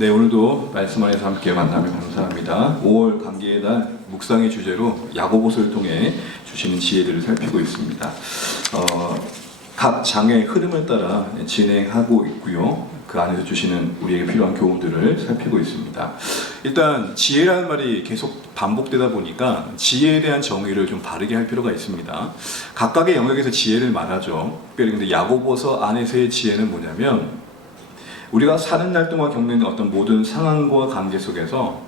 네, 오늘도 말씀 안에서 함께 만나며 감사합니다. 5월 감기의 날 묵상의 주제로 야고보서를 통해 주시는 지혜들을 살피고 있습니다. 각 장의 흐름을 따라 진행하고 있고요. 그 안에서 주시는 우리에게 필요한 교훈들을 살피고 있습니다. 일단 지혜라는 말이 계속 반복되다 보니까 지혜에 대한 정의를 좀 바르게 할 필요가 있습니다. 각각의 영역에서 지혜를 말하죠. 특별히 근데 야고보서 안에서의 지혜는 뭐냐면 우리가 사는 날 동안 겪는 어떤 모든 상황과 관계 속에서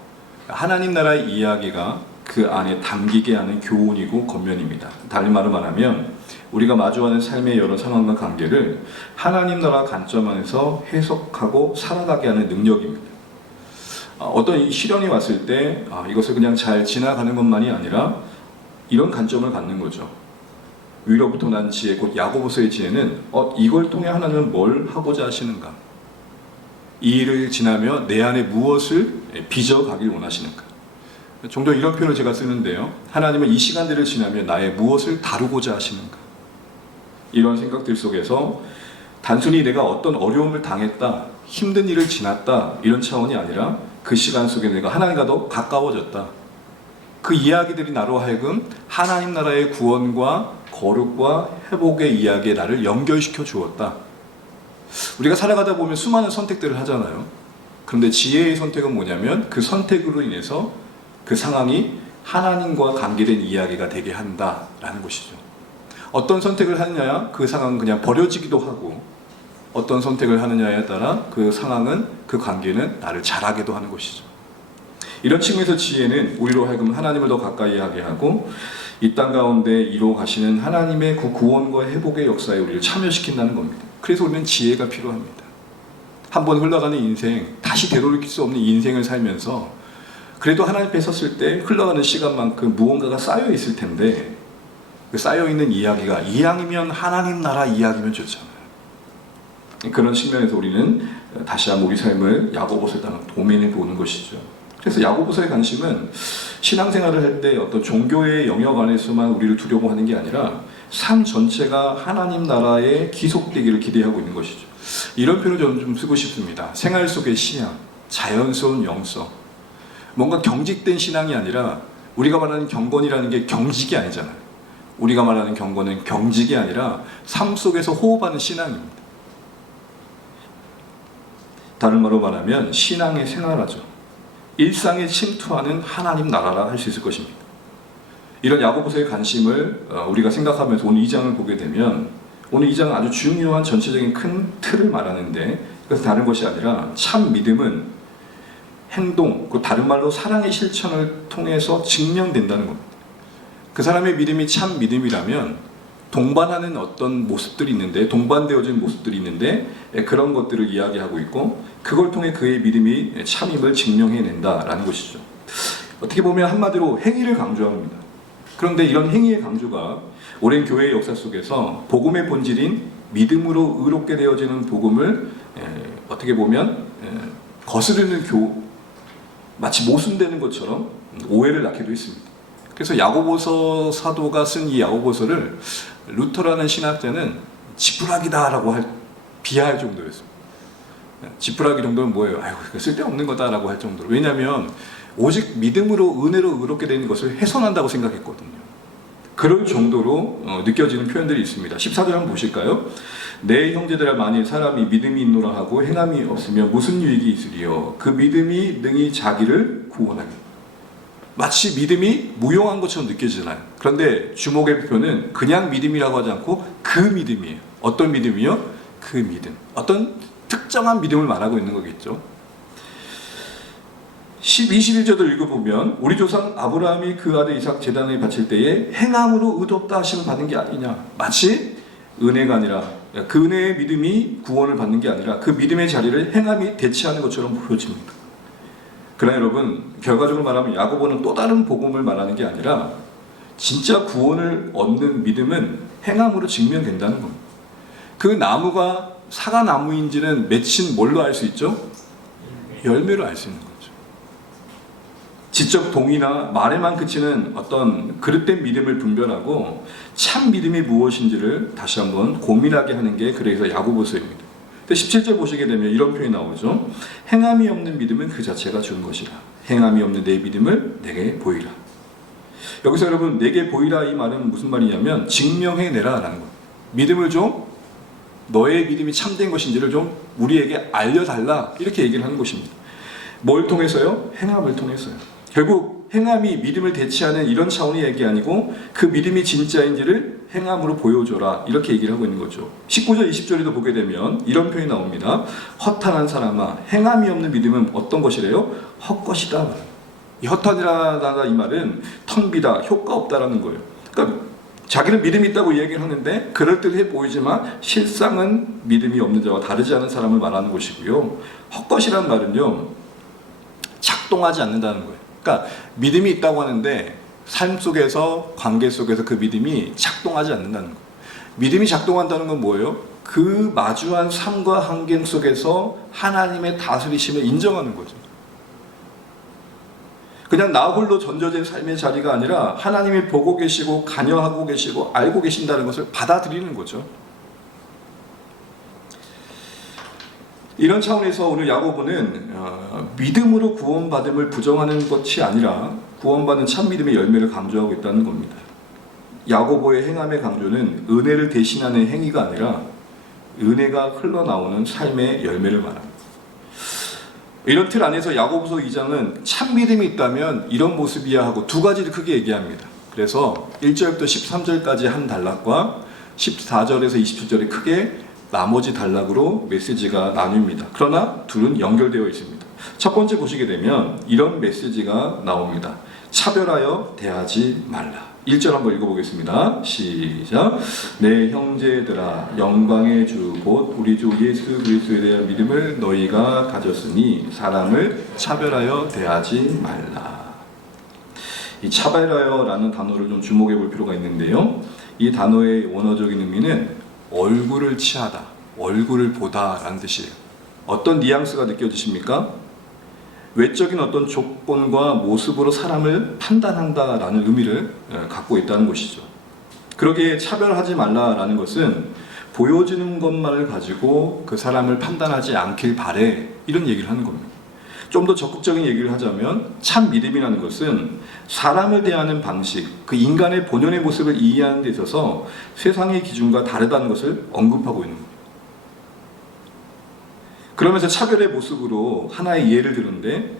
하나님 나라의 이야기가 그 안에 담기게 하는 교훈이고 겉면입니다. 다른 말로 말하면 우리가 마주하는 삶의 여러 상황과 관계를 하나님 나라 관점 안에서 해석하고 살아가게 하는 능력입니다. 어떤 시련이 왔을 때 이것을 그냥 잘 지나가는 것만이 아니라 이런 관점을 갖는 거죠. 위로부터 난 지혜, 곧 야고보서의 지혜는 이걸 통해 하나님은 뭘 하고자 하시는가? 이 일을 지나며 내 안에 무엇을 빚어가길 원하시는가? 종종 이런 표현을 제가 쓰는데요. 하나님은 이 시간들을 지나며 나의 무엇을 다루고자 하시는가? 이런 생각들 속에서 단순히 내가 어떤 어려움을 당했다, 힘든 일을 지났다 이런 차원이 아니라 그 시간 속에 내가 하나님과 더 가까워졌다. 그 이야기들이 나로 하여금 하나님 나라의 구원과 거룩과 회복의 이야기에 나를 연결시켜 주었다. 우리가 살아가다 보면 수많은 선택들을 하잖아요. 그런데 지혜의 선택은 뭐냐면 그 선택으로 인해서 그 상황이 하나님과 관계된 이야기가 되게 한다라는 것이죠. 어떤 선택을 하느냐야 그 상황은 그냥 버려지기도 하고 어떤 선택을 하느냐에 따라 그 상황은 그 관계는 나를 자라게도 하는 것이죠. 이런 측면에서 지혜는 우리로 하여금 하나님을 더 가까이 하게 하고 이 땅 가운데 이루어 가시는 하나님의 그 구원과 회복의 역사에 우리를 참여시킨다는 겁니다. 그래서 우리는 지혜가 필요합니다. 한번 흘러가는 인생, 다시 되돌릴 수 없는 인생을 살면서 그래도 하나님 앞에 섰을 때 흘러가는 시간만큼 무언가가 쌓여 있을 텐데 그 쌓여 있는 이야기가 이왕이면 하나님 나라 이야기면 좋잖아요. 그런 측면에서 우리는 다시 한번 우리 삶을 야고보서에 따라 고민해 보는 것이죠. 그래서 야고보서의 관심은 신앙생활을 할 때 어떤 종교의 영역 안에서만 우리를 두려고 하는 게 아니라 삶 전체가 하나님 나라에 기속되기를 기대하고 있는 것이죠. 이런 표현을 저는 좀 쓰고 싶습니다. 생활 속의 신앙, 자연스러운 영성, 뭔가 경직된 신앙이 아니라 우리가 말하는 경건이라는 게 경직이 아니잖아요. 우리가 말하는 경건은 경직이 아니라 삶 속에서 호흡하는 신앙입니다. 다른 말로 말하면 신앙의 생활하죠. 일상에 침투하는 하나님 나라라 할 수 있을 것입니다. 이런 야고보서의 관심을 우리가 생각하면서 오늘 2장을 보게 되면 오늘 2장은 아주 중요한 전체적인 큰 틀을 말하는데 그래서 다른 것이 아니라 참 믿음은 행동, 그 다른 말로 사랑의 실천을 통해서 증명된다는 겁니다. 그 사람의 믿음이 참 믿음이라면 동반하는 어떤 모습들이 있는데 동반되어진 모습들이 있는데 그런 것들을 이야기하고 있고 그걸 통해 그의 믿음이 참임을 증명해낸다라는 것이죠. 어떻게 보면 한마디로 행위를 강조합니다. 그런데 이런 행위의 강조가 오랜 교회의 역사 속에서 복음의 본질인 믿음으로 의롭게 되어지는 복음을 어떻게 보면 거스르는 마치 모순되는 것처럼 오해를 낳기도 했습니다. 그래서 야고보서 사도가 쓴 이 야고보서를 루터라는 신학자는 지푸라기다라고 비하할 정도였습니다. 지푸라기 정도는 뭐예요? 아이고 쓸데없는 거다라고 할 정도로. 왜냐하면 오직 믿음으로 은혜로 의롭게 되는 것을 훼손한다고 생각했거든요. 그럴 정도로 느껴지는 표현들이 있습니다. 14절 한번 보실까요? 내 형제들아 만일 사람이 믿음이 있노라 하고 행함이 없으면 무슨 유익이 있으리요? 그 믿음이 능히 자기를 구원하리. 마치 믿음이 무용한 것처럼 느껴지잖아요. 그런데 주목의 표현은 그냥 믿음이라고 하지 않고 그 믿음이에요. 어떤 믿음이요? 그 믿음. 어떤 특정한 믿음을 말하고 있는 거겠죠. 21절을 읽어보면 우리 조상 아브라함이 그 아들 이삭 제단을 바칠 때에 행함으로 의롭다 하심을 받는 게 아니냐. 마치 은혜가 아니라 그 은혜의 믿음이 구원을 받는 게 아니라 그 믿음의 자리를 행함이 대체하는 것처럼 보여집니다. 그러나 여러분 결과적으로 말하면 야고보는 또 다른 복음을 말하는 게 아니라 진짜 구원을 얻는 믿음은 행함으로 증명된다는 겁니다. 그 나무가 사과나무인지는 맺힌 뭘로 알 수 있죠? 열매로 알 수 있는 거죠. 지적 동의나 말에만 그치는 어떤 그릇된 믿음을 분별하고 참 믿음이 무엇인지를 다시 한번 고민하게 하는 게 그래서 야고보서입니다. 근데 17절 보시게 되면 이런 표현이 나오죠. 행함이 없는 믿음은 그 자체가 준 것이라. 행함이 없는 내 믿음을 내게 보이라. 여기서 여러분 내게 보이라 이 말은 무슨 말이냐면 증명해내라 라는 거예요. 믿음을 좀 너의 믿음이 참된 것인지를 좀 우리에게 알려달라 이렇게 얘기를 하는 것입니다. 뭘 통해서요? 행함을 통해서요. 결국 행함이 믿음을 대체하는 이런 차원의 얘기 아니고 그 믿음이 진짜인지를 행함으로 보여줘라 이렇게 얘기를 하고 있는 거죠. 19절 20절에도 보게 되면 이런 표현이 나옵니다. 허탄한 사람아 행함이 없는 믿음은 어떤 것이래요? 헛것이다. 이 허탄이라는 이 말은 텅 비다 효과 없다라는 거예요. 그러니까 자기는 믿음이 있다고 이야기를 하는데 그럴듯해 보이지만 실상은 믿음이 없는 자와 다르지 않은 사람을 말하는 것이고요. 헛것이란 말은요 작동하지 않는다는 거예요. 그러니까 믿음이 있다고 하는데 삶 속에서 관계 속에서 그 믿음이 작동하지 않는다는 거예요. 믿음이 작동한다는 건 뭐예요? 그 마주한 삶과 환경 속에서 하나님의 다스리심을 인정하는 거죠. 그냥 나 홀로 전져진 삶의 자리가 아니라 하나님이 보고 계시고 관여하고 계시고 알고 계신다는 것을 받아들이는 거죠. 이런 차원에서 오늘 야고보는 믿음으로 구원받음을 부정하는 것이 아니라 구원받은 참 믿음의 열매를 강조하고 있다는 겁니다. 야고보의 행함의 강조는 은혜를 대신하는 행위가 아니라 은혜가 흘러나오는 삶의 열매를 말합니다. 이런 틀 안에서 야고보서 2장은 참 믿음이 있다면 이런 모습이야 하고 두 가지를 크게 얘기합니다. 그래서 1절부터 13절까지 한 단락과 14절에서 27절에 크게 나머지 단락으로 메시지가 나뉩니다. 그러나 둘은 연결되어 있습니다. 첫 번째 보시게 되면 이런 메시지가 나옵니다. 차별하여 대하지 말라. 1절 한번 읽어보겠습니다. 시작. 내 형제들아 영광의 주 곧 우리 주 예수 그리스도에 대한 믿음을 너희가 가졌으니 사람을 차별하여 대하지 말라. 이 차별하여라는 단어를 좀 주목해 볼 필요가 있는데요. 이 단어의 원어적인 의미는 얼굴을 취하다, 얼굴을 보다라는 뜻이에요. 어떤 뉘앙스가 느껴지십니까? 외적인 어떤 조건과 모습으로 사람을 판단한다라는 의미를 갖고 있다는 것이죠. 그러기에 차별하지 말라라는 것은 보여지는 것만을 가지고 그 사람을 판단하지 않길 바래 이런 얘기를 하는 겁니다. 좀 더 적극적인 얘기를 하자면 참 믿음이라는 것은 사람을 대하는 방식, 그 인간의 본연의 모습을 이해하는 데 있어서 세상의 기준과 다르다는 것을 언급하고 있는 겁니다. 그러면서 차별의 모습으로 하나의 예를 드는데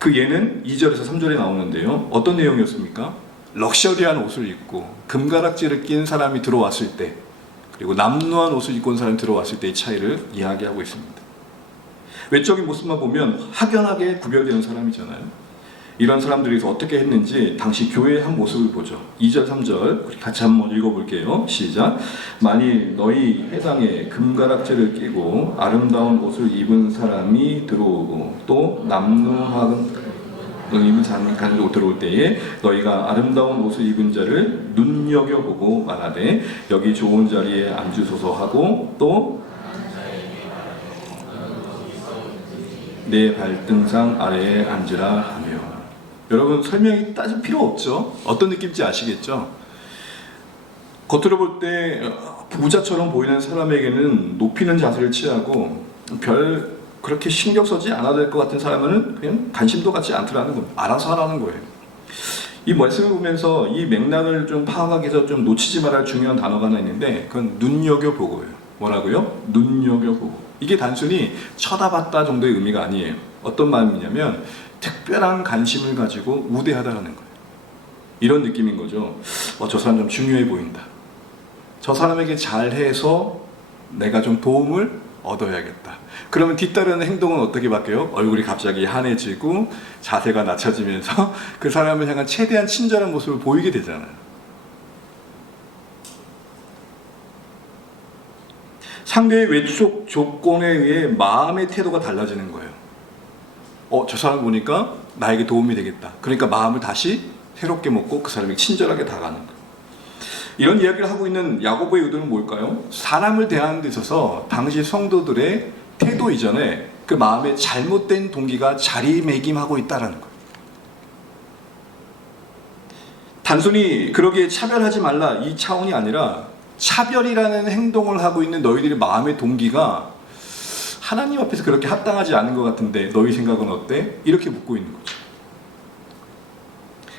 그 예는 2절에서 3절에 나오는데요. 어떤 내용이었습니까? 럭셔리한 옷을 입고 금가락지를 낀 사람이 들어왔을 때 그리고 남루한 옷을 입고 온 사람이 들어왔을 때의 차이를 이야기하고 있습니다. 외적인 모습만 보면 확연하게 구별되는 사람이잖아요. 이런 사람들이 어떻게 했는지 당시 교회의 한 모습을 보죠. 2절 3절 같이 한번 읽어볼게요. 시작. 만일 너희 회당에 금가락지를 끼고 아름다운 옷을 입은 사람이 들어오고 또 남루한 입은 사람이 들어올 때에 너희가 아름다운 옷을 입은 자를 눈여겨보고 말하되 여기 좋은 자리에 앉으소서 하고 또 내 발등상 아래에 앉으라 하며. 여러분 설명이 따질 필요 없죠. 어떤 느낌인지 아시겠죠? 겉으로 볼 때 부자처럼 보이는 사람에게는 높이는 자세를 취하고 별 그렇게 신경 쓰지 않아도 될 것 같은 사람은 그냥 관심도 갖지 않더라는 겁니다. 알아서 하라는 거예요. 이 말씀을 보면서 이 맥락을 좀 파악하기 위해서 좀 놓치지 말아야 할 중요한 단어가 하나 있는데 그건 눈여겨보고예요. 뭐라고요? 눈여겨보고. 이게 단순히 쳐다봤다 정도의 의미가 아니에요. 어떤 마음이냐면 특별한 관심을 가지고 우대하다라는 거예요. 이런 느낌인 거죠. 저 사람 좀 중요해 보인다. 저 사람에게 잘해서 내가 좀 도움을 얻어야겠다. 그러면 뒤따르는 행동은 어떻게 바뀌어요? 얼굴이 갑자기 환해지고 자세가 낮춰지면서 그 사람을 향한 최대한 친절한 모습을 보이게 되잖아요. 상대의 외적 조건에 의해 마음의 태도가 달라지는 거예요. 저 사람 보니까 나에게 도움이 되겠다. 그러니까 마음을 다시 새롭게 먹고 그 사람에게 친절하게 다가가는 거예요. 이런 이야기를 하고 있는 야고보의 의도는 뭘까요? 사람을 대하는 데 있어서 당시 성도들의 태도 이전에 그 마음에 잘못된 동기가 자리매김하고 있다는 거예요. 단순히 그러기에 차별하지 말라 이 차원이 아니라 차별이라는 행동을 하고 있는 너희들의 마음의 동기가 하나님 앞에서 그렇게 합당하지 않은 것 같은데 너희 생각은 어때? 이렇게 묻고 있는 거죠.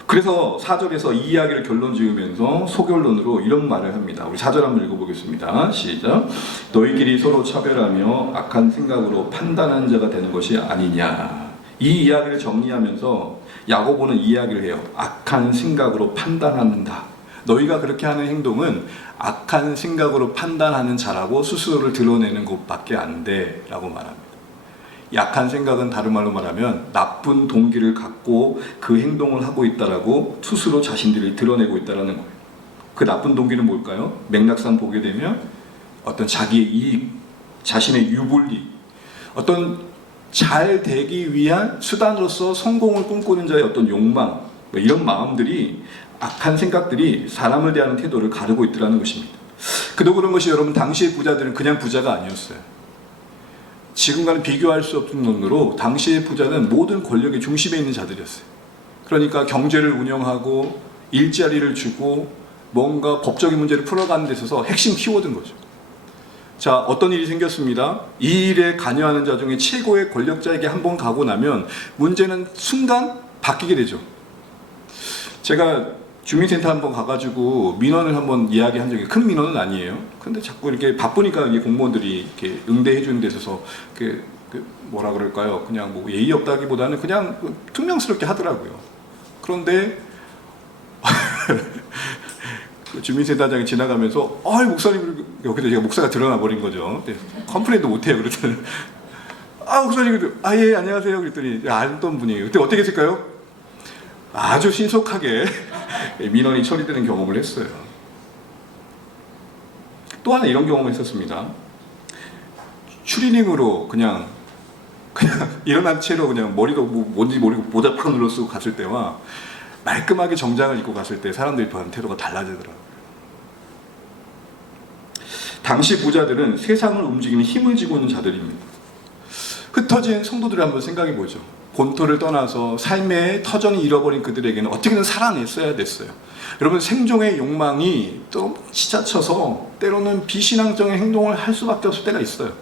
그래서 4절에서 이 이야기를 결론 지으면서 소결론으로 이런 말을 합니다. 우리 4절 한번 읽어보겠습니다. 시작. 너희끼리 서로 차별하며 악한 생각으로 판단하는 자가 되는 것이 아니냐. 이 이야기를 정리하면서 야고보는 이 이야기를 해요. 악한 생각으로 판단한다. 너희가 그렇게 하는 행동은 악한 생각으로 판단하는 자라고 스스로를 드러내는 것밖에 안 돼 라고 말합니다. 약한 생각은 다른 말로 말하면 나쁜 동기를 갖고 그 행동을 하고 있다라고 스스로 자신들이 드러내고 있다는 거예요. 그 나쁜 동기는 뭘까요? 맥락상 보게 되면 어떤 자기의 이익, 자신의 유불리, 어떤 잘 되기 위한 수단으로서 성공을 꿈꾸는 자의 어떤 욕망, 이런 마음들이, 악한 생각들이 사람을 대하는 태도를 가르고 있더라는 것입니다. 그도 그런 것이 여러분, 당시의 부자들은 그냥 부자가 아니었어요. 지금과는 비교할 수 없는 논으로 당시의 부자는 모든 권력의 중심에 있는 자들이었어요. 그러니까 경제를 운영하고 일자리를 주고 뭔가 법적인 문제를 풀어가는 데 있어서 핵심 키워드인 거죠. 자, 어떤 일이 생겼습니다. 이 일에 관여하는 자 중에 최고의 권력자에게 한번 가고 나면 문제는 순간 바뀌게 되죠. 제가 주민센터 한번 가가지고 민원을 한번 이야기한 적이, 큰 민원은 아니에요. 근데 자꾸 이렇게 바쁘니까 이게 공무원들이 이렇게 응대해 주는 데 있어서 뭐라 그럴까요? 그냥 뭐 예의 없다기보다는 그냥 퉁명스럽게 하더라고요. 그런데 주민센터장이 지나가면서 목사님, 여기도 제가 목사가 드러나 버린 거죠. 컴플레인도 못해요. 그랬더니 목사님, 예, 안녕하세요. 그랬더니 알던 분이에요. 그때 어떻게 했을까요? 아주 신속하게 민원이 처리되는 경험을 했어요. 또 하나 이런 경험을 했었습니다. 추리닝으로 그냥 일어난 채로 그냥 머리도 뭔지 모르고 모자 팍 눌러 쓰고 갔을 때와 말끔하게 정장을 입고 갔을 때 사람들이 보는 태도가 달라지더라고요. 당시 부자들은 세상을 움직이는 힘을 쥐고 있는 자들입니다. 흩어진 성도들을 한번 생각해 보죠. 본토를 떠나서 삶의 터전이 잃어버린 그들에게는 어떻게든 살아냈어야 됐어요. 여러분, 생존의 욕망이 또 지자쳐서 때로는 비신앙적인 행동을 할 수밖에 없을 때가 있어요.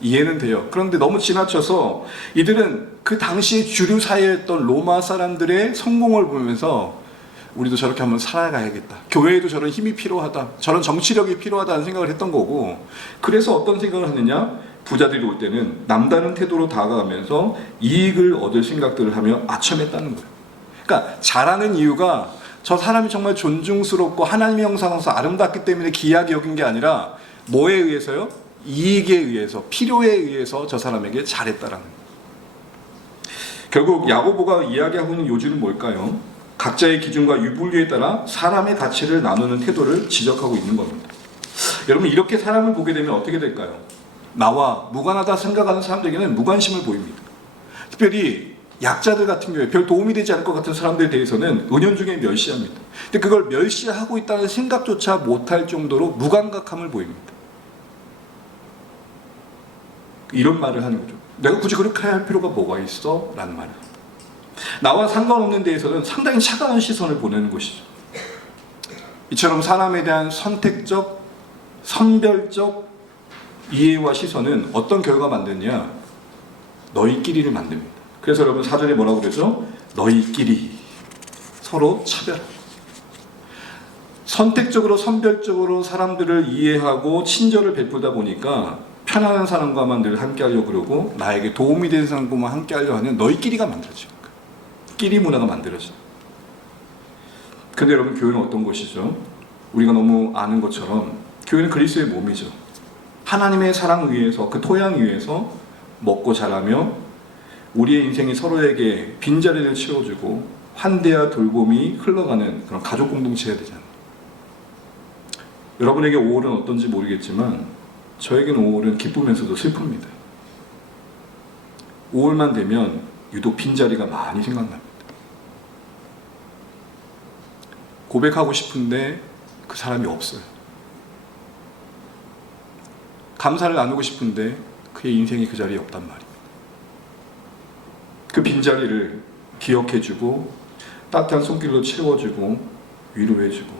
이해는 돼요. 그런데 너무 지나쳐서 이들은 그 당시 주류 사회였던 로마 사람들의 성공을 보면서 우리도 저렇게 한번 살아가야겠다. 교회에도 저런 힘이 필요하다. 저런 정치력이 필요하다는 생각을 했던 거고, 그래서 어떤 생각을 하느냐? 부자들이 올 때는 남다른 태도로 다가가면서 이익을 얻을 생각들을 하며 아첨했다는 거예요. 그러니까 잘하는 이유가 저 사람이 정말 존중스럽고 하나님의 형상으로서 아름답기 때문에 귀하게 여긴 게 아니라 뭐에 의해서요? 이익에 의해서, 필요에 의해서 저 사람에게 잘했다라는 거예요. 결국 야고보가 이야기하고 있는 요지는 뭘까요? 각자의 기준과 유불리에 따라 사람의 가치를 나누는 태도를 지적하고 있는 겁니다. 여러분, 이렇게 사람을 보게 되면 어떻게 될까요? 나와 무관하다 생각하는 사람들에게는 무관심을 보입니다. 특별히 약자들 같은 경우에 별 도움이 되지 않을 것 같은 사람들에 대해서는 은연중에 멸시합니다. 근데 그걸 멸시하고 있다는 생각조차 못할 정도로 무감각함을 보입니다. 이런 말을 하는 거죠. 내가 굳이 그렇게 할 필요가 뭐가 있어? 라는 말을. 나와 상관없는 데에서는 상당히 차가운 시선을 보내는 것이죠. 이처럼 사람에 대한 선택적, 선별적 이해와 시선은 어떤 결과 만드냐? 너희끼리를 만듭니다. 그래서 여러분 4절에 뭐라고 그러죠? 너희끼리 서로 차별. 선택적으로 선별적으로 사람들을 이해하고 친절을 베풀다 보니까 편안한 사람과만 늘 함께 하려고 그러고 나에게 도움이 되는 사람과만 함께 하려고 하는 너희끼리가 만들어져요. 끼리 문화가 만들어져요. 근데 여러분, 교회는 어떤 곳이죠? 우리가 너무 아는 것처럼 교회는 그리스도의 몸이죠. 하나님의 사랑 위에서, 그 토양 위에서 먹고 자라며 우리의 인생이 서로에게 빈자리를 채워주고 환대와 돌봄이 흘러가는 그런 가족 공동체가 되잖아요. 여러분에게 5월은 어떤지 모르겠지만 저에게는 5월은 기쁘면서도 슬픕니다. 5월만 되면 유독 빈자리가 많이 생각납니다. 고백하고 싶은데 그 사람이 없어요. 감사를 나누고 싶은데 그의 인생이 그 자리에 없단 말입니다. 그 빈자리를 기억해주고 따뜻한 손길로 채워주고 위로해주고.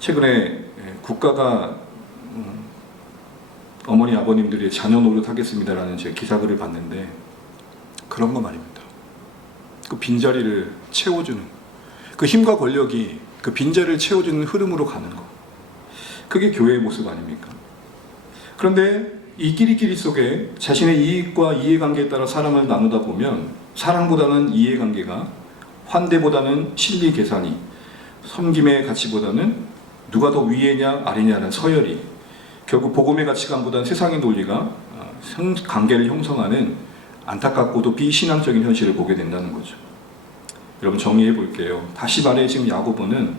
최근에 국가가 어머니 아버님들이 자녀 노릇 하겠습니다라는 제 기사글을 봤는데 그런 거 말입니다. 그 빈자리를 채워주는 그 힘과 권력이 그 빈자리를 채워주는 흐름으로 가는 거, 그게 교회의 모습 아닙니까? 그런데 이 끼리끼리 속에 자신의 이익과 이해관계에 따라 사람을 나누다 보면 사랑보다는 이해관계가, 환대보다는 실리 계산이, 섬김의 가치보다는 누가 더 위에냐 아래냐는 서열이, 결국 복음의 가치관보다는 세상의 논리가 관계를 형성하는 안타깝고도 비신앙적인 현실을 보게 된다는 거죠. 여러분 정리해 볼게요. 다시 말해, 지금 야고보는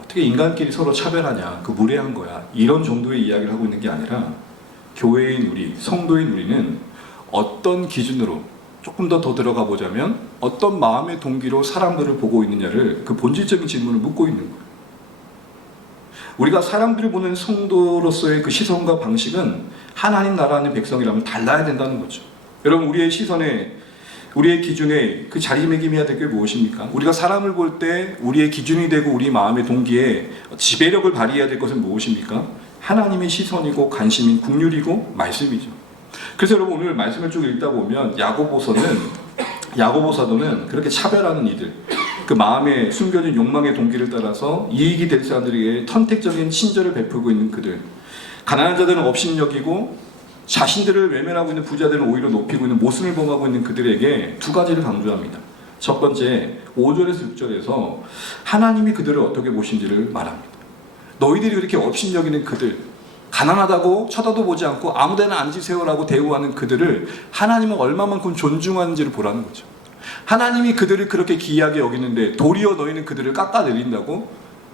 어떻게 인간끼리 서로 차별하냐, 그 무례한 거야, 이런 정도의 이야기를 하고 있는 게 아니라 교회인 우리, 성도인 우리는 어떤 기준으로 조금 더 들어가 보자면 어떤 마음의 동기로 사람들을 보고 있느냐를, 그 본질적인 질문을 묻고 있는 거예요. 우리가 사람들을 보는 성도로서의 그 시선과 방식은 하나님 나라하는 백성이라면 달라야 된다는 거죠. 여러분, 우리의 시선에, 우리의 기준에 그 자리매김해야 될 게 무엇입니까? 우리가 사람을 볼 때 우리의 기준이 되고 우리 마음의 동기에 지배력을 발휘해야 될 것은 무엇입니까? 하나님의 시선이고 관심인 국률이고 말씀이죠. 그래서 여러분, 오늘 말씀을 쭉 읽다 보면 야고보서는 그렇게 차별하는 이들, 그 마음에 숨겨진 욕망의 동기를 따라서 이익이 될 사람들에게 선택적인 친절을 베풀고 있는 그들, 가난한 자들은 업신여기고 자신들을 외면하고 있는 부자들은 오히려 높이고 있는, 모순을 범하고 있는 그들에게 두 가지를 강조합니다. 첫 번째, 5절에서 6절에서 하나님이 그들을 어떻게 보신지를 말합니다. 너희들이 그렇게 업신여기는 그들, 가난하다고 쳐다도 보지 않고 아무데나 앉으세요라고 대우하는 그들을 하나님은 얼마만큼 존중하는지를 보라는 거죠. 하나님이 그들을 그렇게 귀하게 여기는데 도리어 너희는 그들을 깎아내린다고?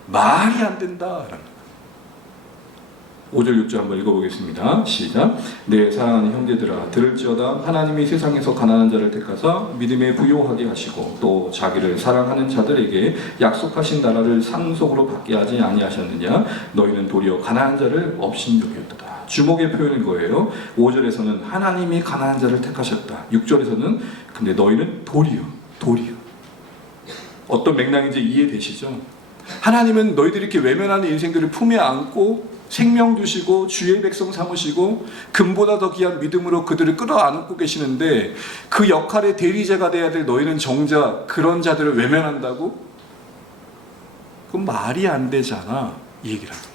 말이 안 된다라는 5절 6절 한번 읽어보겠습니다. 시작. 내 사랑하는 형제들아, 들을지어다. 하나님이 세상에서 가난한 자를 택하사 믿음에 부요하게 하시고 또 자기를 사랑하는 자들에게 약속하신 나라를 상속으로 받게 하지 아니하셨느냐. 너희는 도리어 가난한 자를 업신여겼도다. 주목의 표현인 거예요. 5절에서는 하나님이 가난한 자를 택하셨다. 6절에서는 근데 너희는 도리어. 어떤 맥락인지 이해되시죠? 하나님은 너희들이 이렇게 외면하는 인생들을 품에 안고 생명 주시고 주의 백성 삼으시고 금보다 더 귀한 믿음으로 그들을 끌어안고 계시는데, 그 역할의 대리자가 돼야 될 너희는 정작 그런 자들을 외면한다고? 그건 말이 안 되잖아, 이 얘기를 하는 거예요.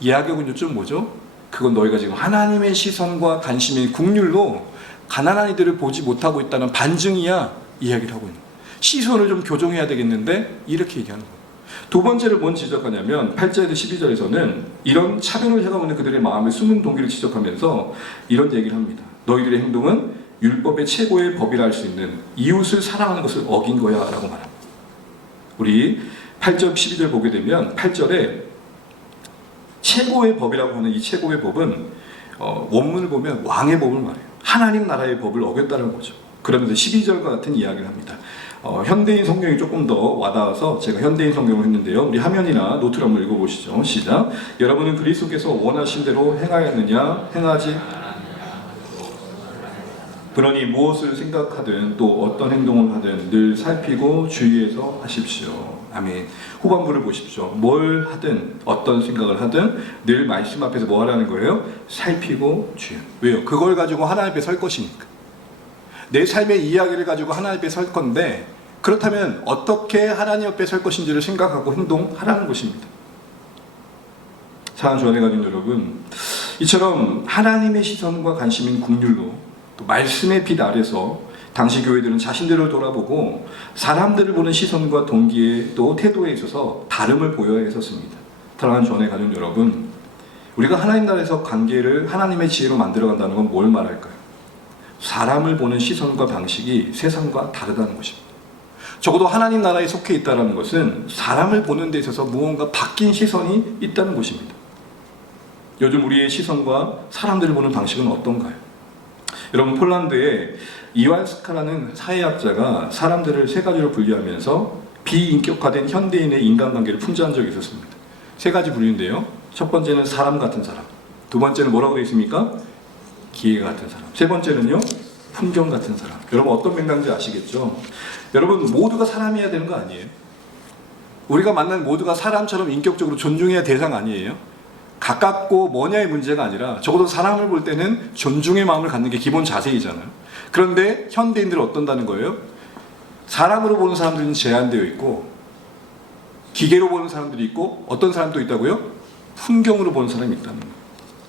이야기하고는 좀 뭐죠? 그건 너희가 지금 하나님의 시선과 관심의 국률로 가난한 이들을 보지 못하고 있다는 반증이야, 이야기를 하고 있는 거예요. 시선을 좀 교정해야 되겠는데 이렇게 얘기하는 거예요. 두 번째를 뭔 지적하냐면 8절에서 12절에서는 이런 차별을 해가고 있는 그들의 마음의 숨은 동기를 지적하면서 이런 얘기를 합니다. 너희들의 행동은 율법의 최고의 법이라 할 수 있는 이웃을 사랑하는 것을 어긴 거야 라고 말합니다. 우리 8절 12절 보게 되면 8절에 최고의 법이라고 하는 이 최고의 법은 원문을 보면 왕의 법을 말해요. 하나님 나라의 법을 어겼다는 거죠. 그러면서 12절과 같은 이야기를 합니다. 현대인 성경이 조금 더 와닿아서 제가 현대인 성경을 했는데요. 우리 화면이나 노트를 한번 읽어보시죠. 시작. 여러분은 그리스도께서 원하신 대로 행하였느냐? 행하지? 그러니 무엇을 생각하든 또 어떤 행동을 하든 늘 살피고 주의해서 하십시오. 아멘. 후반부를 보십시오. 뭘 하든 어떤 생각을 하든 늘 말씀 앞에서 뭐 하라는 거예요? 살피고 주의. 왜요? 그걸 가지고 하나님 앞에 설 것이니까. 내 삶의 이야기를 가지고 하나님 앞에 설 건데, 그렇다면 어떻게 하나님 앞에 설 것인지를 생각하고 행동하라는 것입니다. 사랑하는 주안에 가진 여러분, 이처럼 하나님의 시선과 관심인 국률로 또 말씀의 빛 아래서 당시 교회들은 자신들을 돌아보고 사람들을 보는 시선과 동기에 또 태도에 있어서 다름을 보여야 했었습니다. 사랑하는 주안에 가진 여러분, 우리가 하나님 나라에서 관계를 하나님의 지혜로 만들어간다는 건 뭘 말할까요? 사람을 보는 시선과 방식이 세상과 다르다는 것입니다. 적어도 하나님 나라에 속해 있다는 것은 사람을 보는 데 있어서 무언가 바뀐 시선이 있다는 것입니다. 요즘 우리의 시선과 사람들을 보는 방식은 어떤가요? 여러분, 폴란드에 이완스카라는 사회학자가 사람들을 세 가지로 분류하면서 비인격화된 현대인의 인간관계를 풍자한 적이 있었습니다. 세 가지 분류인데요. 첫 번째는 사람 같은 사람, 두 번째는 뭐라고 되어 있습니까? 기계 같은 사람, 세 번째는요, 풍경 같은 사람. 여러분 어떤 맥락인지 아시겠죠? 여러분 모두가 사람이어야 되는 거 아니에요? 우리가 만난 모두가 사람처럼 인격적으로 존중해야 대상 아니에요? 가깝고 뭐냐의 문제가 아니라 적어도 사람을 볼 때는 존중의 마음을 갖는 게 기본 자세이잖아요. 그런데 현대인들은 어떤다는 거예요? 사람으로 보는 사람들은 제한되어 있고 기계로 보는 사람들이 있고 어떤 사람도 있다고요? 풍경으로 보는 사람이 있다는 거예요.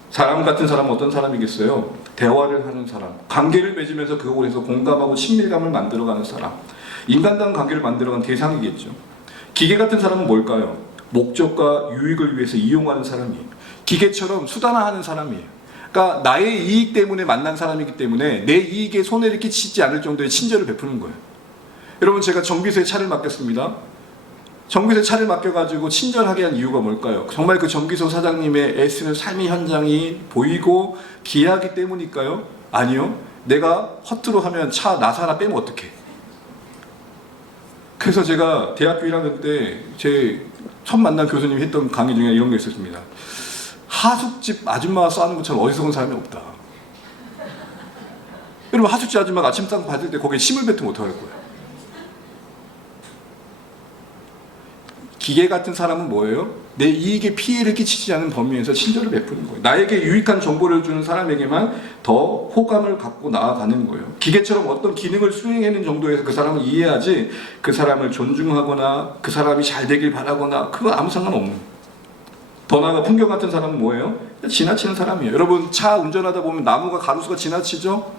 사람 같은 사람은 어떤 사람이겠어요? 대화를 하는 사람, 관계를 맺으면서 그곳에서 공감하고 친밀감을 만들어가는 사람, 인간다운 관계를 만들어가는 대상이겠죠. 기계 같은 사람은 뭘까요? 목적과 유익을 위해서 이용하는 사람이에요. 기계처럼 수단화하는 사람이에요. 그러니까 나의 이익 때문에 만난 사람이기 때문에 내 이익에 손해를 끼치지 않을 정도의 친절을 베푸는 거예요. 여러분, 제가 정비소에 차를 맡겼습니다. 정비소에 차를 맡겨가지고 친절하게 한 이유가 뭘까요? 정말 그 정비소 사장님의 애쓰는 삶의 현장이 보이고 귀하기 때문일까요? 아니요. 내가 허투루 하면 차 나사 하나 빼면 어떡해? 그래서 제가 대학교 1학년 때 제 첫 만난 교수님이 했던 강의 중에 이런 게 있었습니다. 하숙집 아줌마가 싸는 것처럼 어리석은 사람이 없다. 여러분, 하숙집 아줌마가 아침상 받을 때 거기에 침을 뱉으면 어떡할 거예요? 기계 같은 사람은 뭐예요? 내 이익에 피해를 끼치지 않은 범위에서 친절을 베푸는 거예요. 나에게 유익한 정보를 주는 사람에게만 더 호감을 갖고 나아가는 거예요. 기계처럼 어떤 기능을 수행하는 정도에서 그 사람을 이해하지 그 사람을 존중하거나 그 사람이 잘 되길 바라거나 그거 아무 상관없는 거예요. 더 나아가 풍경 같은 사람은 뭐예요? 지나치는 사람이에요. 여러분, 차 운전하다 보면 나무가 가로수가 지나치죠?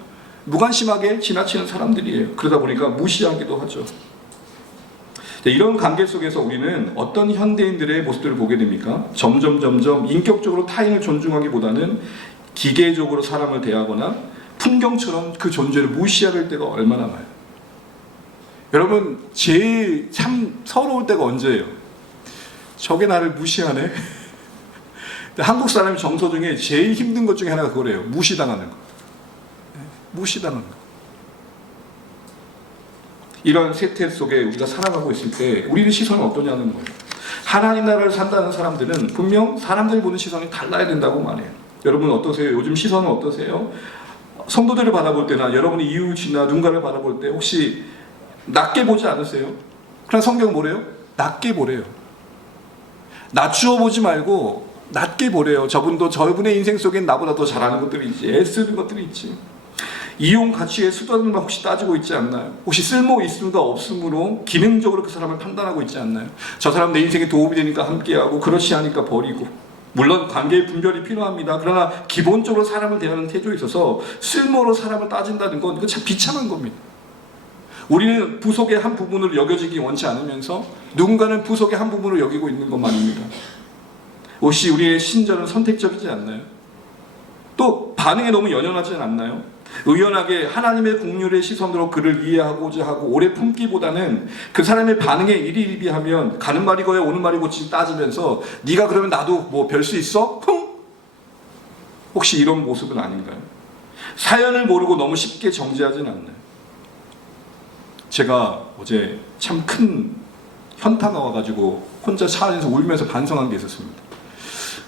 무관심하게 지나치는 사람들이에요. 그러다 보니까 무시하기도 하죠. 이런 관계 속에서 우리는 어떤 현대인들의 모습들을 보게 됩니까? 점점 인격적으로 타인을 존중하기보다는 기계적으로 사람을 대하거나 풍경처럼 그 존재를 무시할 때가 얼마나 많아요. 여러분, 제일 참 서러울 때가 언제예요? 저게 나를 무시하네? 한국 사람의 정서 중에 제일 힘든 것 중에 하나가 그거래요. 무시당하는 거. 무시당하는 거. 이런 세태 속에 우리가 살아가고 있을 때 우리의 시선은 어떠냐는 거예요. 하나님 나라를 산다는 사람들은 분명 사람들 보는 시선이 달라야 된다고 말해요. 여러분 어떠세요? 요즘 시선은 어떠세요? 성도들을 바라볼 때나 여러분이 이웃이나 누군가를 바라볼 때 혹시 낮게 보지 않으세요? 그러나 성경은 뭐래요? 낮게 보래요. 낮추어 보지 말고 낮게 보래요. 저분의 인생 속엔 나보다 더 잘하는 것들이 있지, 애쓰는 것들이 있지. 이용 가치의 수단만 혹시 따지고 있지 않나요? 혹시 쓸모 있음과 없음으로 기능적으로 그 사람을 판단하고 있지 않나요? 저 사람 내 인생에 도움이 되니까 함께하고 그렇지 않으니까 버리고. 물론 관계의 분별이 필요합니다. 그러나 기본적으로 사람을 대하는 태도에 있어서 쓸모로 사람을 따진다는 건 이거 참 비참한 겁니다. 우리는 부속의 한 부분으로 여겨지기 원치 않으면서 누군가는 부속의 한 부분으로 여기고 있는 것만입니다. 혹시 우리의 신절은 선택적이지 않나요? 또 반응에 너무 연연하지 않나요? 의연하게 하나님의 긍휼의 시선으로 그를 이해하고자 하고 오래 품기보다는 그 사람의 반응에 일희일비하면 가는 말이 거야 오는 말이 고치 따지면서 네가 그러면 나도 뭐 별 수 있어? 혹시 이런 모습은 아닌가요? 사연을 모르고 너무 쉽게 정지하진 않나요? 제가 어제 참 큰 현타가 와가지고 혼자 차 안에서 울면서 반성한 게 있었습니다.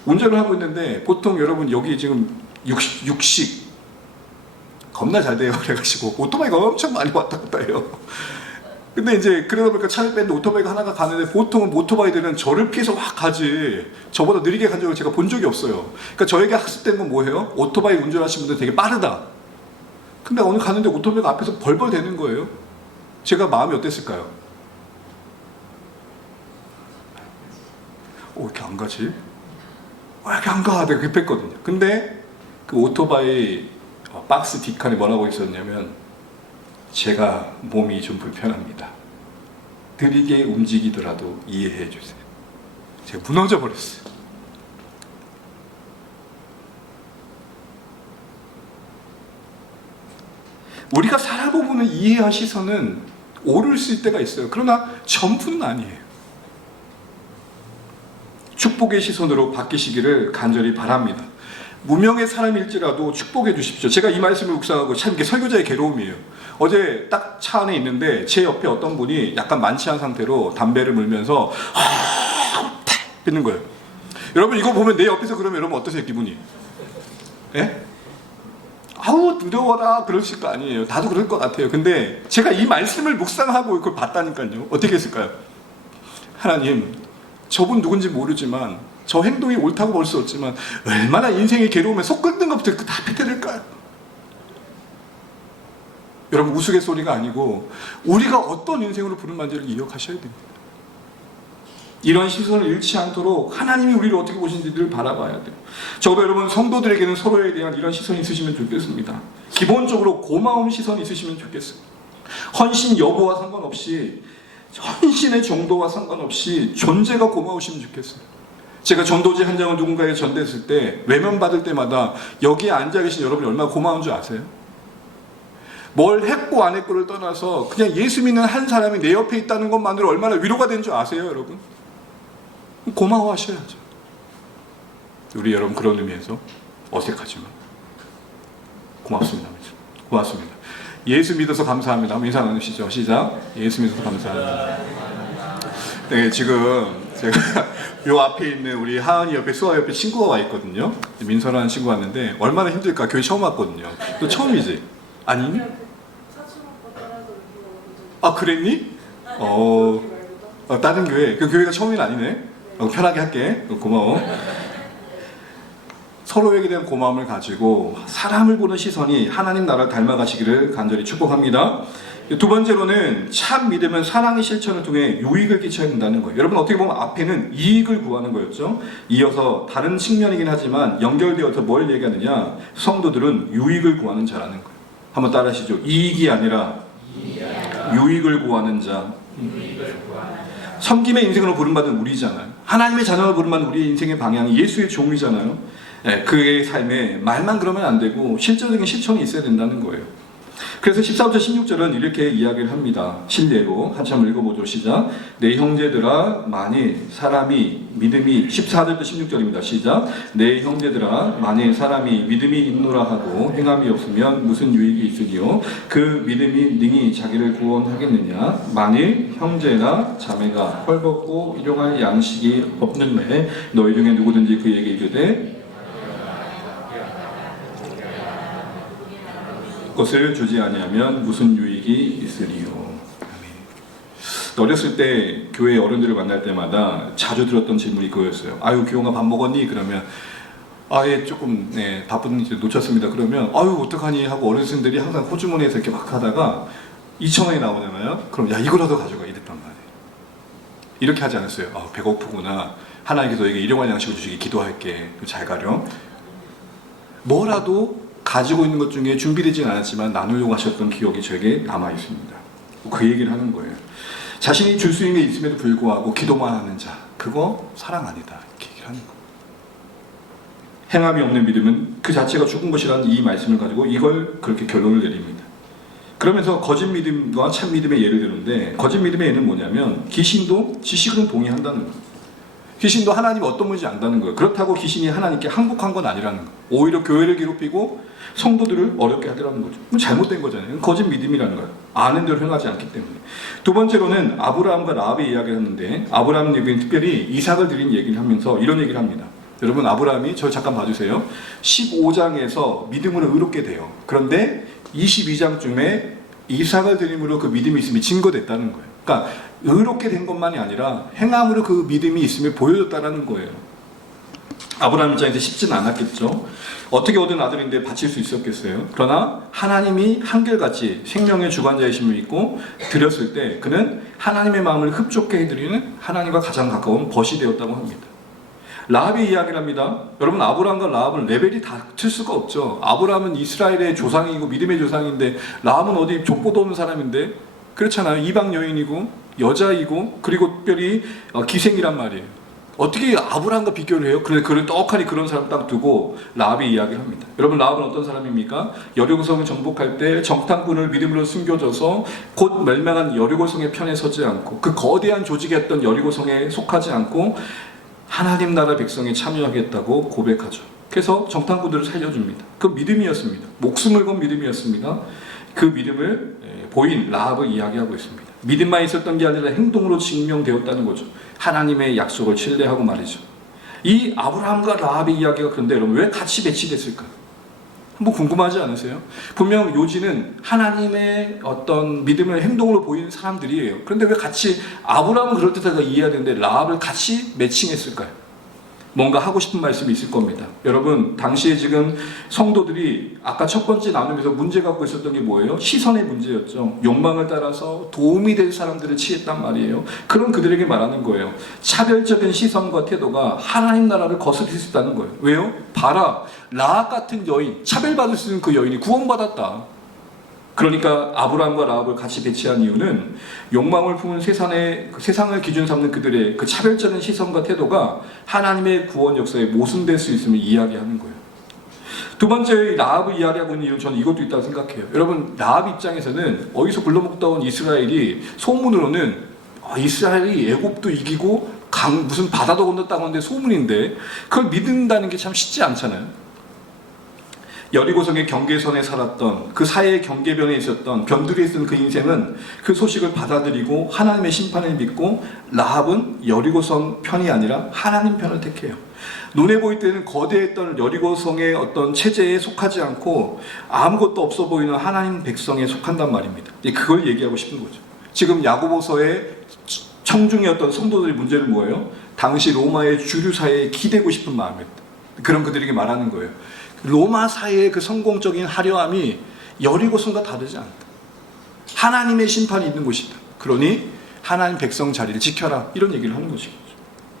운전을 하고 있는데 보통 여러분 여기 지금 육식 겁나 잘 돼요. 그래가지고 오토바이가 엄청 많이 왔다 갔다 해요. 근데 이제 그러다 보니까 차를 뺐는데 오토바이가 하나가 가는데 보통은 오토바이들은 저를 피해서 확 가지 저보다 느리게 간 적을 제가 본 적이 없어요. 그러니까 저에게 학습된 건 뭐예요? 오토바이 운전하시는 분들 되게 빠르다. 근데 오늘 가는데 오토바이가 앞에서 벌벌 대는 거예요. 제가 마음이 어땠을까요? 왜 이렇게 안 가지? 왜 이렇게 안 가? 내가 급했거든요. 근데 그 오토바이 박스 뒷칸에 뭐라고 있었냐면 제가 몸이 좀 불편합니다. 느리게 움직이더라도 이해해 주세요. 제가 무너져 버렸어요. 우리가 살아보면 이해할 시선은 옳을 수 있을 때가 있어요. 그러나 전부는 아니에요. 축복의 시선으로 바뀌시기를 간절히 바랍니다. 무명의 사람일지라도 축복해 주십시오. 제가 이 말씀을 묵상하고 참 이게 설교자의 괴로움이에요. 어제 딱 차 안에 있는데 제 옆에 어떤 분이 약간 만취한 상태로 담배를 물면서 뱉는 거예요. 여러분 이거 보면 내 옆에서 그러면 여러분 어떠세요 기분이? 예? 아우 두려워라 그러실 거 아니에요. 다도 그럴 것 같아요. 근데 제가 이 말씀을 묵상하고 그걸 봤다니까요. 어떻게 했을까요? 하나님 저분 누군지 모르지만 저 행동이 옳다고 볼 수 없지만 얼마나 인생의 괴로움에 속 끓는 것부터 다 뱉어낼까요? 여러분, 우스갯소리가 아니고 우리가 어떤 인생으로 부름받은지를 기억하셔야 됩니다. 이런 시선을 잃지 않도록 하나님이 우리를 어떻게 보시는지를 바라봐야 돼요. 저도 여러분 성도들에게는 서로에 대한 이런 시선이 있으시면 좋겠습니다. 기본적으로 고마운 시선이 있으시면 좋겠습니다. 헌신 여부와 상관없이, 헌신의 정도와 상관없이 존재가 고마우시면 좋겠어요. 제가 전도지 한 장을 누군가에게 전대했을 때 외면 받을 때마다 여기에 앉아 계신 여러분이 얼마나 고마운 줄 아세요? 뭘 했고 안 했고를 떠나서 그냥 예수 믿는 한 사람이 내 옆에 있다는 것만으로 얼마나 위로가 되는 줄 아세요, 여러분? 고마워하셔야죠. 우리 여러분 그런 의미에서 어색하지만 고맙습니다. 고맙습니다. 예수 믿어서 감사합니다. 한번 인사 나누시죠. 시작. 예수 믿어서 감사합니다. 네, 지금 제가 요 앞에 있는 우리 하은이 옆에 수아 옆에 친구가 와 있거든요. 민서라는 친구가 왔는데 얼마나 힘들까. 교회 처음 왔거든요. 너 처음이지? 아니니? 아, 그랬니? 다른 교회. 그 교회가 처음이 아니네. 편하게 할게. 고마워. 서로에게 대한 고마움을 가지고 사람을 보는 시선이 하나님 나라를 닮아가시기를 간절히 축복합니다. 두 번째로는 참 믿음은 사랑의 실천을 통해 유익을 끼쳐야 된다는 거예요. 여러분, 어떻게 보면 앞에는 이익을 구하는 거였죠. 이어서 다른 측면이긴 하지만 연결되어서 뭘 얘기하느냐, 성도들은 유익을 구하는 자라는 거예요. 한번 따라 하시죠. 이익이 아니라 유익을 구하는 자. 섬김의 인생으로 부름받은 우리잖아요. 하나님의 자녀로 부름받은 우리의 인생의 방향이 예수의 종이잖아요. 네, 그의 삶에 말만 그러면 안 되고 실제적인 실천이 있어야 된다는 거예요. 그래서 14절부터 16절은 이렇게 이야기를 합니다. 실례로 한참 읽어보죠. 시작. 내 형제들아, 만일 사람이 믿음이, 14절부터 16절입니다. 시작. 내 형제들아, 만일 사람이 믿음이 있노라 하고 행함이 없으면 무슨 유익이 있으리요? 그 믿음이 능히 자기를 구원하겠느냐? 만일 형제나 자매가 헐벗고 일용할 양식이 없는데 너희 중에 누구든지 그에게 이르되 것을 주지 아니하면 무슨 유익이 있으리요? 어렸을 때 교회 어른들을 만날 때마다 자주 들었던 질문이 그거였어요. 아유, 교영아 밥 먹었니? 그러면 아예 조금 바쁜 일 놓쳤습니다. 그러면 아유 어떡하니 하고 어르신들이 항상 호주머니에서 이렇게 막 하다가 2,000원이 나오잖아요. 그럼 야 이거라도 가져가 이랬단 말이에요. 이렇게 하지 않았어요. 아, 배고프구나. 하나님께서 너에게 일용할 양식을 주시기 기도할게. 잘 가렴. 뭐라도 가지고 있는 것 중에 준비되진 않았지만 나누려고 하셨던 기억이 저에게 남아있습니다. 그 얘기를 하는 거예요. 자신이 줄 수 있는 게 있음에도 불구하고 기도만 하는 자, 그거 사랑 아니다. 이렇게 얘기를 하는 거예요. 행함이 없는 믿음은 그 자체가 죽은 것이라는 이 말씀을 가지고 이걸 그렇게 결론을 내립니다. 그러면서 거짓 믿음과 참 믿음의 예를 드는데, 거짓 믿음의 예는 뭐냐면 귀신도 지식은 동의한다는 거예요. 귀신도 하나님이 어떤 분인지 안다는 거예요. 그렇다고 귀신이 하나님께 항복한 건 아니라는 거예요. 오히려 교회를 괴롭히고 성도들을 어렵게 하더라는 거죠. 잘못된 거잖아요. 거짓 믿음이라는 거예요. 아는 대로 행하지 않기 때문에. 두 번째로는 아브라함과 라합의 이야기를 하는데, 아브라함 얘기는 특별히 이삭을 드린 얘기를 하면서 이런 얘기를 합니다. 여러분, 아브라함이 저 잠깐 봐주세요. 15장에서 믿음으로 의롭게 돼요. 그런데 22장쯤에 이삭을 드림으로 그 믿음이 있음이 증거됐다는 거예요. 그러니까 의롭게 된 것만이 아니라 행함으로 그 믿음이 있음을 보여줬다는 거예요. 아브라함 입장에서 쉽지는 않았겠죠. 어떻게 얻은 아들인데 바칠 수 있었겠어요. 그러나 하나님이 한결같이 생명의 주관자이심을 믿고 드렸을 때 그는 하나님의 마음을 흡족해 해드리는 하나님과 가장 가까운 벗이 되었다고 합니다. 라합의 이야기를 합니다. 여러분, 아브라함과 라합은 레벨이 다틀 수가 없죠. 아브라함은 이스라엘의 조상이고 믿음의 조상인데 라합은 어디 족보도 없는 사람인데, 그렇잖아요. 이방 여인이고 여자이고 그리고 특별히 기생이란 말이에요. 어떻게 아브라함과 비교를 해요? 그래 떡하니 그런 사람 딱 두고 라합이 이야기를 합니다. 여러분, 라합은 어떤 사람입니까? 여리고성을 정복할 때 정탐꾼을 믿음으로 숨겨줘서 곧 멸망한 여리고성의 편에 서지 않고 그 거대한 조직이었던 여리고성에 속하지 않고 하나님 나라 백성에 참여하겠다고 고백하죠. 그래서 정탐꾼들을 살려줍니다. 그 믿음이었습니다. 목숨을 건 믿음이었습니다. 그 믿음을 보인 라합을 이야기하고 있습니다. 믿음만 있었던 게 아니라 행동으로 증명되었다는 거죠. 하나님의 약속을 신뢰하고 말이죠. 이 아브라함과 라합의 이야기가 그런데 여러분 왜 같이 배치됐을까요? 한번 궁금하지 않으세요? 분명 요지는 하나님의 어떤 믿음을 행동으로 보이는 사람들이에요. 그런데 왜 같이 아브라함은 그럴듯하게 이해해야 되는데 라합을 같이 매칭했을까요? 뭔가 하고 싶은 말씀이 있을 겁니다. 여러분, 당시에 지금 성도들이 아까 첫 번째 나눔에서 문제 갖고 있었던 게 뭐예요? 시선의 문제였죠. 욕망을 따라서 도움이 될 사람들을 취했단 말이에요. 그런 그들에게 말하는 거예요. 차별적인 시선과 태도가 하나님 나라를 거스릴 수 있다는 거예요. 왜요? 봐라, 라합 같은 여인, 차별받을 수 있는 그 여인이 구원받았다. 그러니까 아브라함과 라합을 같이 배치한 이유는 욕망을 품은 세상을 기준 삼는 그들의 그 차별적인 시선과 태도가 하나님의 구원 역사에 모순될 수 있음을 이야기하는 거예요. 두 번째, 라합을 이야기하고 있는 이유는 저는 이것도 있다고 생각해요. 여러분, 라합 입장에서는 어디서 굴러먹다 온 이스라엘이 소문으로는 이스라엘이 애굽도 이기고 무슨 바다도 건넜다고 하는데 소문인데 그걸 믿는다는 게 참 쉽지 않잖아요. 여리고성의 경계선에 살았던 그 사이의 경계변에 있었던 변두리에 있던 그 인생은 그 소식을 받아들이고 하나님의 심판을 믿고 라합은 여리고성 편이 아니라 하나님 편을 택해요. 눈에 보일 때는 거대했던 여리고성의 어떤 체제에 속하지 않고 아무것도 없어 보이는 하나님 백성에 속한단 말입니다. 그걸 얘기하고 싶은 거죠. 지금 야고보서의 청중이었던 성도들의 문제는 뭐예요? 당시 로마의 주류 사회에 기대고 싶은 마음이었다. 그런 그들에게 말하는 거예요. 로마 사회의 그 성공적인 화려함이 여리고성과 다르지 않다. 하나님의 심판이 있는 곳이다. 그러니 하나님 백성 자리를 지켜라. 이런 얘기를 하는 것이죠.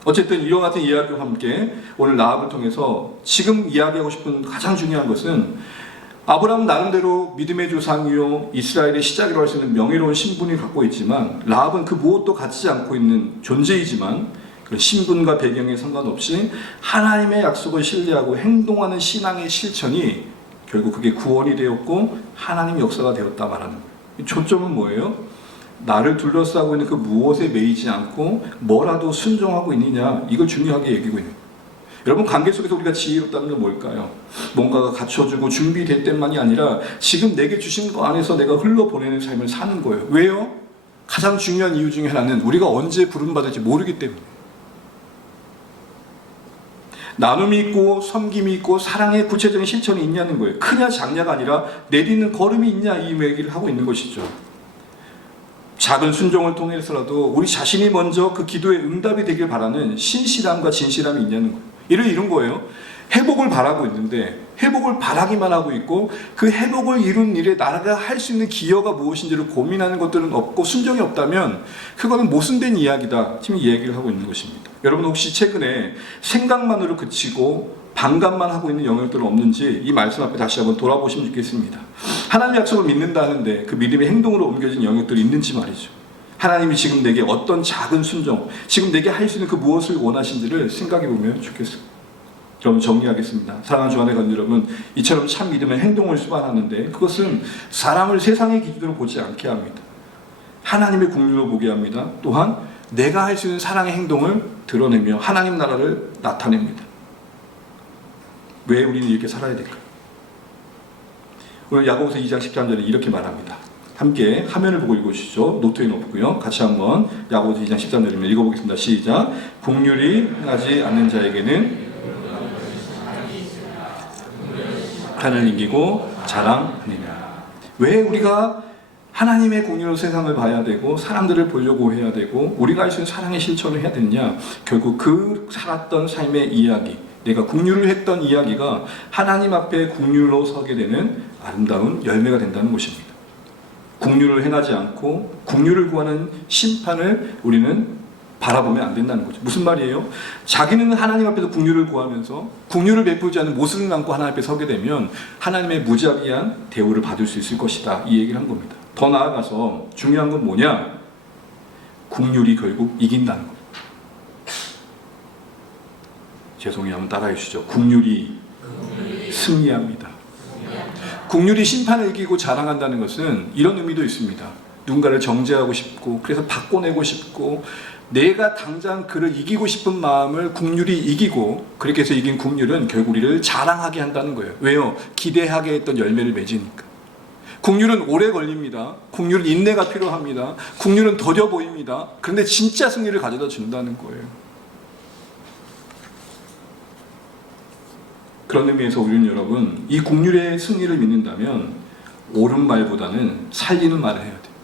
어쨌든 이와 같은 이야기와 함께 오늘 라합을 통해서 지금 이야기하고 싶은 가장 중요한 것은 아브라함은 나름대로 믿음의 조상이요 이스라엘의 시작이라고 할 수 있는 명예로운 신분을 갖고 있지만 라합은 그 무엇도 갖지 않고 있는 존재이지만 그 신분과 배경에 상관없이 하나님의 약속을 신뢰하고 행동하는 신앙의 실천이 결국 그게 구원이 되었고 하나님의 역사가 되었다 말하는 거예요. 초점은 뭐예요? 나를 둘러싸고 있는 그 무엇에 매이지 않고 뭐라도 순종하고 있느냐, 이걸 중요하게 여기고 있는 거예요. 여러분, 관계 속에서 우리가 지혜롭다는 건 뭘까요? 뭔가가 갖춰주고 준비될 때만이 아니라 지금 내게 주신 거 안에서 내가 흘러보내는 삶을 사는 거예요. 왜요? 가장 중요한 이유 중에 하나는 우리가 언제 부름받을지 모르기 때문에. 나눔이 있고 섬김이 있고 사랑의 구체적인 실천이 있냐는 거예요. 크냐 작냐가 아니라 내딛는 걸음이 있냐, 이 얘기를 하고 있는 것이죠. 작은 순종을 통해서라도 우리 자신이 먼저 그 기도의 응답이 되길 바라는 신실함과 진실함이 있냐는 거예요. 이런 거예요. 회복을 바라고 있는데 회복을 바라기만 하고 있고 그 회복을 이룬 일에 나가 할 수 있는 기여가 무엇인지를 고민하는 것들은 없고 순종이 없다면 그거는 모순된 이야기다. 지금 이 얘기를 하고 있는 것입니다. 여러분, 혹시 최근에 생각만으로 그치고 반감만 하고 있는 영역들은 없는지 이 말씀 앞에 다시 한번 돌아보시면 좋겠습니다. 하나님의 약속을 믿는다 하는데 그 믿음이 행동으로 옮겨진 영역들이 있는지 말이죠. 하나님이 지금 내게 어떤 작은 순종, 지금 내게 할 수 있는 그 무엇을 원하신지를 생각해 보면 좋겠습니다. 여러분, 정리하겠습니다. 사랑하는 주안의 관 여러분, 이처럼 참 믿음의 행동을 수반하는데 그것은 사람을 세상의 기준으로 보지 않게 합니다. 하나님의 국률로 보게 합니다. 또한 내가 할 수 있는 사랑의 행동을 드러내며 하나님 나라를 나타냅니다. 왜 우리는 이렇게 살아야 될까요? 오늘 야고보서 2장 13절에 이렇게 말합니다. 함께 화면을 보고 읽으시죠. 노트에 놓고요. 같이 한번 야고보서 2장 13절을 읽어보겠습니다. 시작. 긍휼이 행하지 않는 자에게는 하나님을 이기고 자랑하느냐. 왜 우리가 하나님의 공유로 세상을 봐야 되고 사람들을 보려고 해야 되고 우리가 할 수 있는 사랑의 실천을 해야 되느냐. 결국 그 살았던 삶의 이야기, 내가 긍휼을 했던 이야기가 하나님 앞에 긍휼로 서게 되는 아름다운 열매가 된다는 것입니다. 긍휼을 행하지 않고 긍휼을 구하는 심판을 우리는 바라보면 안 된다는 거죠. 무슨 말이에요? 자기는 하나님 앞에서 긍휼을 구하면서 긍휼을 베풀지 않는 모습을 안고 하나님 앞에 서게 되면 하나님의 무자비한 대우를 받을 수 있을 것이다. 이 얘기를 한 겁니다. 더 나아가서 중요한 건 뭐냐? 긍휼이 결국 이긴다는 겁니다. 죄송해요. 한번 따라해 주시죠. 긍휼이 승리합니다. 긍휼이 심판을 이기고 자랑한다는 것은 이런 의미도 있습니다. 누군가를 정죄하고 싶고 그래서 바꿔내고 싶고 내가 당장 그를 이기고 싶은 마음을 긍휼이 이기고 그렇게 해서 이긴 긍휼은 결국 우리를 자랑하게 한다는 거예요. 왜요? 기대하게 했던 열매를 맺으니까. 긍휼은 오래 걸립니다. 긍휼은 인내가 필요합니다. 긍휼은 더뎌 보입니다. 그런데 진짜 승리를 가져다 준다는 거예요. 그런 의미에서 우리는 여러분, 이 긍휼의 승리를 믿는다면 옳은 말보다는 살리는 말을 해야 돼요.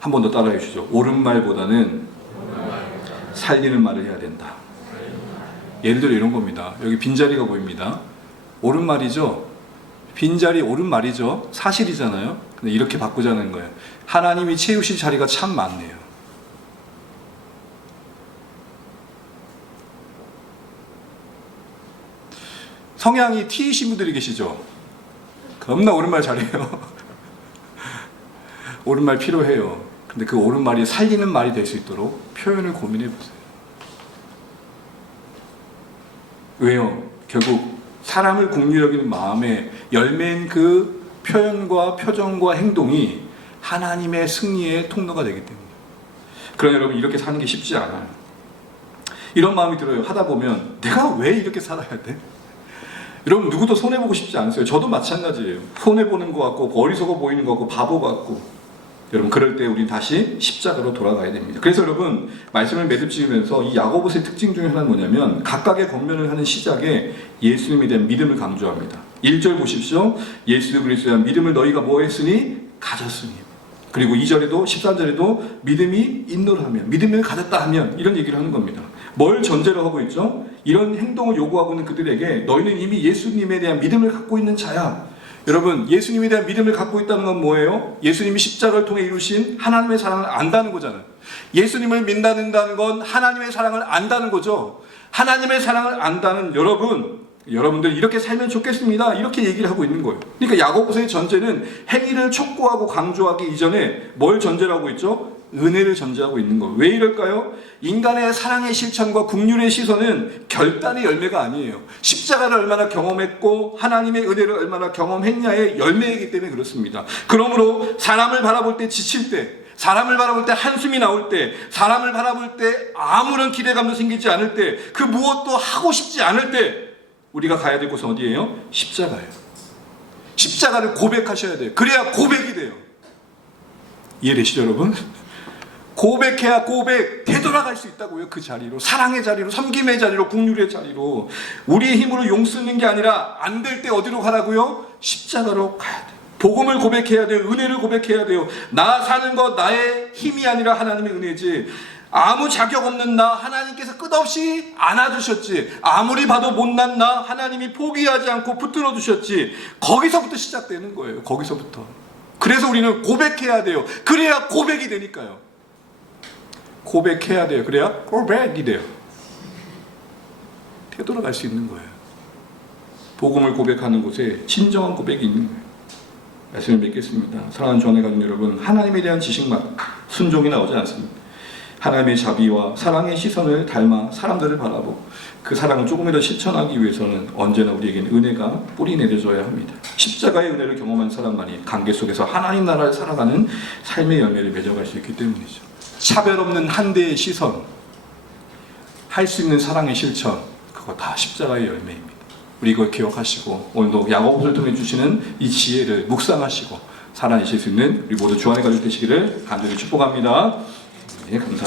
한 번 더 따라해 주시죠. 옳은 말보다는 살리는 말을 해야 된다. 예를 들어 이런 겁니다. 여기 빈자리가 보입니다. 옳은 말이죠. 빈자리 옳은 말이죠. 사실이잖아요. 근데 이렇게 바꾸자는 거예요. 하나님이 채우실 자리가 참 많네요. 성향이 T이신 분들이 계시죠? 겁나 옳은 말 잘해요. 옳은 말 필요해요. 근데 그 옳은 말이 살리는 말이 될 수 있도록 표현을 고민해 보세요. 왜요? 결국 사람을 긍휼히 여기는 마음의 열매인 그 표현과 표정과 행동이 하나님의 승리의 통로가 되기 때문에. 그러나 여러분, 이렇게 사는 게 쉽지 않아요. 이런 마음이 들어요. 하다 보면 내가 왜 이렇게 살아야 돼? 여러분, 누구도 손해보고 싶지 않으세요? 저도 마찬가지예요. 손해보는 것 같고 어리석어 보이는 것 같고 바보 같고. 여러분, 그럴 때 우린 다시 십자가로 돌아가야 됩니다. 그래서 여러분, 말씀을 매듭지으면서 이 야고보서의 특징 중에 하나는 뭐냐면 각각의 권면을 하는 시작에 예수님에 대한 믿음을 강조합니다. 1절 보십시오. 예수 그리스도에 대한 믿음을 너희가 뭐 했으니? 가졌으니. 그리고 2절에도 13절에도 믿음이 있노라면, 믿음을 가졌다 하면, 이런 얘기를 하는 겁니다. 뭘 전제로 하고 있죠? 이런 행동을 요구하고 있는 그들에게 너희는 이미 예수님에 대한 믿음을 갖고 있는 자야. 여러분, 예수님에 대한 믿음을 갖고 있다는 건 뭐예요? 예수님이 십자가를 통해 이루신 하나님의 사랑을 안다는 거잖아요. 예수님을 믿는다는 건 하나님의 사랑을 안다는 거죠. 하나님의 사랑을 안다는 여러분들 이렇게 살면 좋겠습니다. 이렇게 얘기를 하고 있는 거예요. 그러니까 야고보서의 전제는 행위를 촉구하고 강조하기 이전에 뭘 전제로 하고 있죠? 은혜를 전제하고 있는 거예요. 왜 이럴까요? 인간의 사랑의 실천과 긍휼의 시선은 결단의 열매가 아니에요. 십자가를 얼마나 경험했고 하나님의 은혜를 얼마나 경험했냐의 열매이기 때문에 그렇습니다. 그러므로 사람을 바라볼 때 지칠 때, 사람을 바라볼 때 한숨이 나올 때, 사람을 바라볼 때 아무런 기대감도 생기지 않을 때, 그 무엇도 하고 싶지 않을 때 우리가 가야 될 곳은 어디예요? 십자가예요. 십자가를 고백하셔야 돼요. 그래야 고백이 돼요. 이해되시죠, 여러분? 고백해야 되돌아갈 수 있다고요. 그 자리로, 사랑의 자리로, 섬김의 자리로, 긍휼의 자리로. 우리의 힘으로 용 쓰는 게 아니라 안 될 때 어디로 가라고요? 십자가로 가야 돼요. 복음을 고백해야 돼요. 은혜를 고백해야 돼요. 나 사는 것 나의 힘이 아니라 하나님의 은혜지. 아무 자격 없는 나 하나님께서 끝없이 안아주셨지. 아무리 봐도 못난 나 하나님이 포기하지 않고 붙들어 주셨지. 거기서부터 시작되는 거예요. 거기서부터. 그래서 우리는 고백해야 돼요. 그래야 고백이 되니까요. 고백해야 돼요. 그래야 고백이 돼요. 되돌아갈 수 있는 거예요. 복음을 고백하는 곳에 진정한 고백이 있는 거예요. 말씀을 맺겠습니다. 사랑하는 주안의 가족 여러분, 하나님에 대한 지식만, 순종이 나오지 않습니다. 하나님의 자비와 사랑의 시선을 닮아 사람들을 바라보고 그 사랑을 조금이라도 실천하기 위해서는 언제나 우리에게는 은혜가 뿌리 내려져야 합니다. 십자가의 은혜를 경험한 사람만이 관계 속에서 하나님 나라를 살아가는 삶의 열매를 맺어갈 수 있기 때문이죠. 차별 없는 한 대의 시선, 할 수 있는 사랑의 실천, 그거 다 십자가의 열매입니다. 우리 이걸 기억하시고 오늘도 야고보서를 통해 주시는 이 지혜를 묵상하시고 살아내실 수 있는 우리 모두 주안의 가족 되시기를 간절히 축복합니다. 네, 감사합니다.